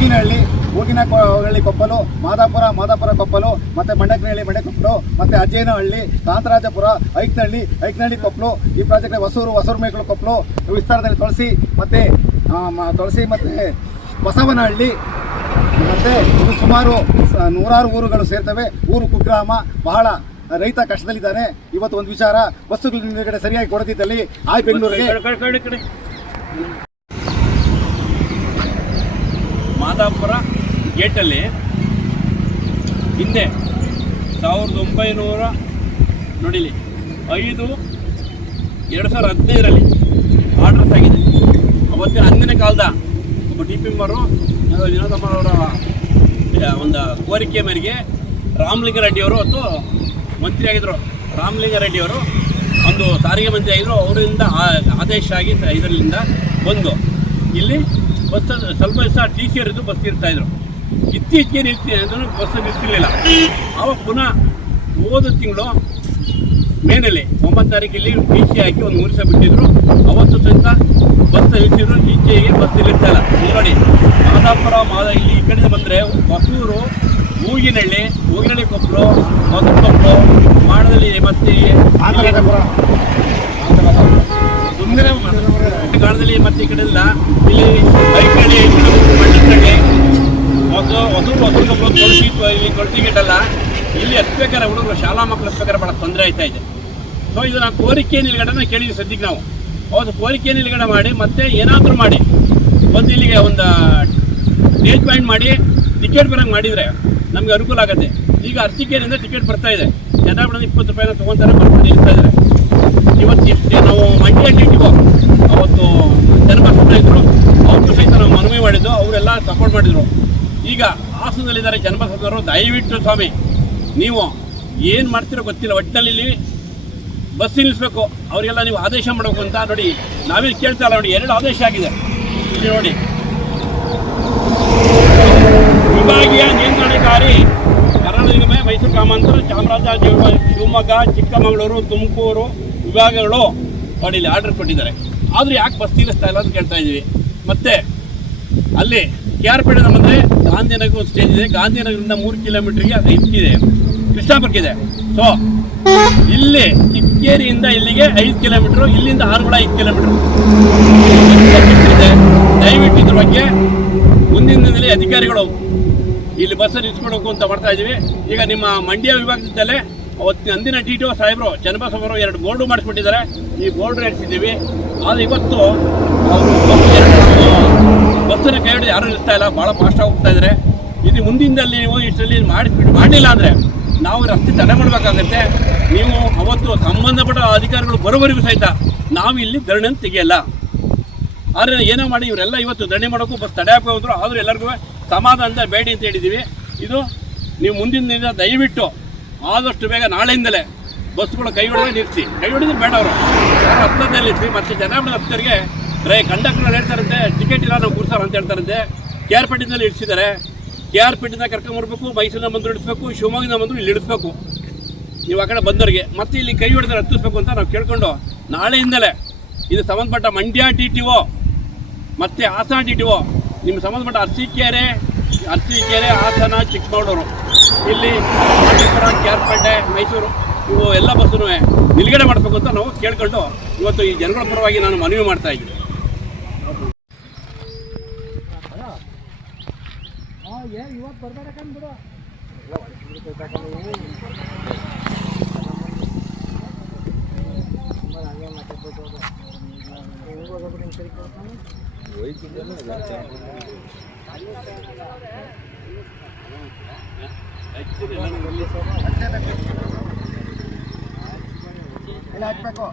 ಹೂಗಿನಹಳ್ಳಿ ಕೊಪ್ಪಲು, ಮಾದಾಪುರ ಕೊಪ್ಪಲು, ಮತ್ತು ಮಂಡಕ್ಕನಹಳ್ಳಿ ಕೊಪ್ಪಲು, ಮತ್ತು ಅಜ್ಜೇನಹಳ್ಳಿ, ಕಾಂತರಾಜಪುರ, ಐಕ್ನಹಳ್ಳಿ ಕೊಪ್ಪಲು. ಈ ಪ್ರಾಜೆಕ್ಟ್ ಹೊಸೂರು ಮೇಕಲು ಕೊಪ್ಪಲು ವಿಸ್ತಾರದಲ್ಲಿ ತುಳಸಿ ಮತ್ತು ಬಸವನಹಳ್ಳಿ, ಮತ್ತು ಇದು ಸುಮಾರು 100 ಊರುಗಳು ಸೇರ್ತವೆ. ಊರು ಕುಗ್ರಾಮ, ಬಹಳ ರೈತ ಕಷ್ಟದಲ್ಲಿದ್ದಾನೆ. ಇವತ್ತು ಒಂದು ವಿಚಾರ, ಬಸ್ಸುಗಳ ನಿಲುಗಡೆ ಸರಿಯಾಗಿ ಕೊಡದಿದ್ದಲ್ಲಿ ಬೆಂಗಳೂರಿಗೆ ಮಾದಾಪುರ ಗೇಟಲ್ಲಿ ಹಿಂದೆ 1900 ನೋಡಿಲಿ 5/2015 ಆರ್ಡರ್ಸ್ ಆಗಿದೆ. ಅವತ್ತಿನ ಅಂದಿನ ಕಾಲದ ಒಬ್ಬ DPM ವಿನೋದಮ್ಮನವರ ಒಂದು ಕೋರಿಕೆ ಮೇರೆಗೆ ರಾಮಲಿಂಗಾರೆಡ್ಡಿಯವರು ಮತ್ತು ಮಂತ್ರಿ ಆಗಿದ್ದರು. ರಾಮಲಿಂಗಾರೆಡ್ಡಿಯವರು ಒಂದು ಸಾರಿಗೆ ಮಂತ್ರಿ ಆಗಿದ್ದರು. ಅವರಿಂದ ಆದೇಶ ಆಗಿ ಇದರಿಂದ ಬಂದು ಇಲ್ಲಿ ಬಸ್ ಸ್ವಲ್ಪ ದಿವಸ TC ಇರೋದು ಬಸ್ ಇರ್ತಾಯಿದ್ರು. ಇತ್ತೀಚೆಗೆ ನಿಲ್ಸಿ ಬಸ್ ನಿಲ್ಸಿರಲಿಲ್ಲ. ಆವಾಗ ಪುನಃ ಹೋದ ತಿಂಗಳು ಮೇನಲ್ಲಿ 9 ತಾರೀಕಲ್ಲಿ TC ಹಾಕಿ ಒಂದು 3 ದಿವಸ ಬಿಟ್ಟಿದ್ರು. ಅವತ್ತು ಸಹಿತ ಬಸ್ ನಿಲ್ಸಿದ್ರು. ಈಚೆಗೆ ಬಸ್ ನಿಲ್ಲಿಸ್ತಾ ಇಲ್ಲ. ನೋಡಿ, ಮಾದಾಪುರ ಇಲ್ಲಿ ಈ ಕಡೆ ಬಂದರೆ ಹೊಸೂರು, ಹೂಗಿನಹಳ್ಳಿ ಕೊಪ್ಪಲು, ಕೊಪ್ಪಲು, ಮಾಡದಲ್ಲಿ ಮತ್ತು ಕಾಲದಲ್ಲಿ ಮತ್ತೆ ಈ ಕಡೆಯಿಂದ ಇಲ್ಲಿ ಐಕಳ್ಳಿ, ಮಂಡಕ್ಕನಹಳ್ಳಿ, ಹೊಸೂರು ಕೊಪ್ಪಲು, ಕೊಳಸಿ ಗೇಟಲ್ಲ ಇಲ್ಲಿ ಹತ್ಬೇಕಾರೆ ಹುಡುಗರು ಶಾಲಾ ಮಕ್ಕಳು ಹತ್ಬೇಕಾರೆ ಭಾಳ ತೊಂದರೆ ಆಯ್ತಾ ಇದೆ. ಸೊ ಇದನ್ನು ಕೋರಿಕೆ ನಿಲುಗಡೆನ ಕೇಳಿದ್ವಿ ಸದ್ಯಕ್ಕೆ ನಾವು. ಅವತ್ತು ಕೋರಿಕೆ ನಿಲುಗಡೆ ಮಾಡಿ ಮತ್ತೆ ಏನಾದರೂ ಮಾಡಿ ಬಂದು ಇಲ್ಲಿಗೆ ಒಂದು ಸ್ಟೇಜ್ ಪಾಯಿಂಟ್ ಮಾಡಿ ಟಿಕೆಟ್ ಬರೋಂಗೆ ಮಾಡಿದರೆ ನಮಗೆ ಅನುಕೂಲ ಆಗುತ್ತೆ. ಈಗ ಅರಸೀಕೆರೆಯಿಂದ ಟಿಕೆಟ್ ಬರ್ತಾ ಇದೆ. ಜನ ಬಿಡೋದು 20 ರೂಪಾಯಿನ ತೊಗೊತಾರೆ, ಬರ್ಕೊಂಡು ನಿಲ್ತಾ ಇದ್ದಾರೆ. ಇವತ್ತು ನಾವು ಮಂಡ್ಯ TTO ಅವತ್ತು ಜನಬಸಪ್ಪ ಇದ್ದರು, ಅವ್ರಿಗೂ ಸಹಿತ ನಾವು ಮನವಿ ಮಾಡಿದ್ದು, ಅವರೆಲ್ಲ ಸಪೋರ್ಟ್ ಮಾಡಿದರು. ಈಗ ಹಾಸನದಲ್ಲಿದ್ದಾರೆ ಜನಬಸಪ್ಪನವರು. ದಯವಿಟ್ಟು ಸ್ವಾಮಿ, ನೀವು ಏನು ಮಾಡ್ತಿರೋ ಗೊತ್ತಿಲ್ಲ, ಒಟ್ಟಿನಲ್ಲಿ ಇಲ್ಲಿ ಬಸ್ ನಿಲ್ಲಿಸ್ಬೇಕು, ಅವರಿಗೆಲ್ಲ ನೀವು ಆದೇಶ ಮಾಡಬೇಕು ಅಂತ. ನೋಡಿ, ನಾವೇನು ಕೇಳ್ತಾ ಇಲ್ಲ. ನೋಡಿ, 2 ಆದೇಶ ಆಗಿದೆ ಇಲ್ಲಿ. ನೋಡಿ, ವಿಭಾಗೀಯ ನಿಯಂತ್ರಣಾಧಿಕಾರಿ ಕರ್ನಾಟಕ ನಿಗಮ, ಮೈಸೂರು ಗ್ರಾಮಾಂತರ, ಚಾಮರಾಜನಗರ, ಶಿವಮೊಗ್ಗ, ಚಿಕ್ಕಮಗಳೂರು, ತುಮಕೂರು ವಿಭಾಗಗಳು ನೋಡಿ ಇಲ್ಲಿ ಆರ್ಡರ್ ಕೊಟ್ಟಿದ್ದಾರೆ. ಆದರೂ ಯಾಕೆ ಬಸ್ ನಿಲ್ಲಿಸ್ತಾ ಇಲ್ಲ ಅಂತ ಕೇಳ್ತಾ ಇದ್ದೀವಿ. ಮತ್ತು ಅಲ್ಲಿ KR ಪೇಟೆಯಿಂದ ಬಂದರೆ ಗಾಂಧಿನಗರ ಒಂದು ಸ್ಟೇಜ್ ಇದೆ. ಗಾಂಧಿನಗರದಿಂದ 3 ಕಿಲೋಮೀಟ್ರಿಗೆ ಇದಕ್ಕಿದೆ, ಕೃಷ್ಣಾಪುರಕ್ಕಿದೆ. ಸೊ ಇಲ್ಲಿ ಚಿಕ್ಕೇರಿಯಿಂದ ಇಲ್ಲಿಗೆ 5 ಕಿಲೋಮೀಟ್ರು, ಇಲ್ಲಿಂದ ಆರುಗಳ 5 ಕಿಲೋಮೀಟ್ರು ಇದೆ. ದಯವಿಟ್ಟು ಇದ್ರ ಬಗ್ಗೆ ಮುಂದಿನ ದಿನದಲ್ಲಿ ಅಧಿಕಾರಿಗಳು ಇಲ್ಲಿ ಬಸ್ಸನ್ನು ನಿಲ್ಸ್ಕೊಳ್ಬೇಕು ಅಂತ ಮಾಡ್ತಾ ಇದ್ದೀವಿ. ಈಗ ನಿಮ್ಮ ಮಂಡ್ಯ ವಿಭಾಗದಿಂದಲೇ ಅವತ್ತಿನ ಅಂದಿನ TTO ಸಾಹೇಬರು ಚನ್ನಬಸವರು 2 ಬೋರ್ಡು ಮಾಡಿಸ್ಬಿಟ್ಟಿದ್ದಾರೆ. ಈ ಬೋರ್ಡು ಹೇಳ್ತಿದ್ದೀವಿ. ಆದರೆ ಇವತ್ತು ಅವರು ಬಸ್ಸನ್ನು ಕೈ ಹಿಡಿದು ಯಾರೂ ನಿಲ್ಲಿಸ್ತಾ ಇಲ್ಲ, ಭಾಳ ಫಾಸ್ಟಾಗಿ ಹೋಗ್ತಾ ಇದ್ದಾರೆ. ಇದು ಮುಂದಿನದಲ್ಲಿ ನೀವು ಇಷ್ಟರಲ್ಲಿ ಮಾಡಲಿಲ್ಲ ಅಂದರೆ ನಾವು ರಸ್ತೆ ತಡೆ ಮಾಡಬೇಕಾಗತ್ತೆ. ನೀವು ಅವತ್ತು ಸಂಬಂಧಪಟ್ಟ ಅಧಿಕಾರಿಗಳು ಬರೋವರೆಗೂ ಸಹಿತ ನಾವು ಇಲ್ಲಿ ಧರಣಿಯನ್ನು ತೆಗೆಯಲ್ಲ. ಆದರೆ ಏನೋ ಮಾಡಿ ಇವರೆಲ್ಲ ಇವತ್ತು ಧರಣಿ ಮಾಡೋಕ್ಕೂ ಬಸ್ ತಡೆ ಹಾಕಿ ಹೋದ್ರು. ಆದರೂ ಎಲ್ಲರಿಗೂ ಸಮಾಧಾನದ ಬೇಡಿ ಅಂತ ಹೇಳಿದ್ದೀವಿ. ಇದು ನೀವು ಮುಂದಿನ ದಿನ ದಯವಿಟ್ಟು ಆದಷ್ಟು ಬೇಗ ನಾಳೆಯಿಂದಲೇ ಬಸ್ಗಳು ಕೈ ಹಿಡಿದ್ರೆ ಬೇಡ, ಅವರು ಹತ್ತದಲ್ಲಿ ನಿಲ್ಲಿಸಿ. ಮತ್ತು ಜನಪದ ಹತ್ತರಿಗೆ ಕಂಡಕ್ಟರ್ ಹೇಳ್ತಾರಂತೆ ಟಿಕೆಟ್ ಇಲ್ಲ ನಾವು ಕೂರ್ಸಾರ ಅಂತ ಹೇಳ್ತಾರಂತೆ. KR ಪೇಟೆಯಲ್ಲಿ ಇಳಿಸಿದ್ದಾರೆ. KR ಪೇಟೆಯಿಂದ ಕರ್ಕೊಂಬರ್ಬೇಕು, ಮೈಸೂರಿನ ಬಂದು ಇಳಿಸ್ಬೇಕು, ಶಿವಮೊಗ್ಗದಿಂದ ಬಂದು ಇಲ್ಲಿ ಇಳಿಸ್ಬೇಕು ನೀವು ಆ ಕಡೆ ಬಂದವರಿಗೆ. ಮತ್ತು ಇಲ್ಲಿ ಕೈ ಹಿಡಿದ್ರೆ ಹತ್ತಿಸ್ಬೇಕು ಅಂತ ನಾವು ಕೇಳ್ಕೊಂಡು ನಾಳೆಯಿಂದಲೇ ಇದು ಸಂಬಂಧಪಟ್ಟ ಮಂಡ್ಯ TTO ಮತ್ತು ಹಾಸನ TTO, ನಿಮ್ಮ ಸಂಬಂಧಪಟ್ಟ ಅರಸೀಕೆರೆ, ಹಾಸನ, ಚಿಕ್ಕಮಗಳೂರು, ಇಲ್ಲಿ KR ಪೇಟೆ, ಮೈಸೂರು ಇವು ಎಲ್ಲ ಬಸ್ಸನ್ನು ನಿಲುಗಡೆ ಮಾಡಬೇಕು ಅಂತ ನಾವು ಕೇಳ್ಕೊಂಡು ಇವತ್ತು ಈ ಜನಗಳ ಪರವಾಗಿ ನಾನು ಮನವಿ ಮಾಡ್ತಾ ಇದ್ದೀನಿ. ಹಾಕ್ಬೇಕು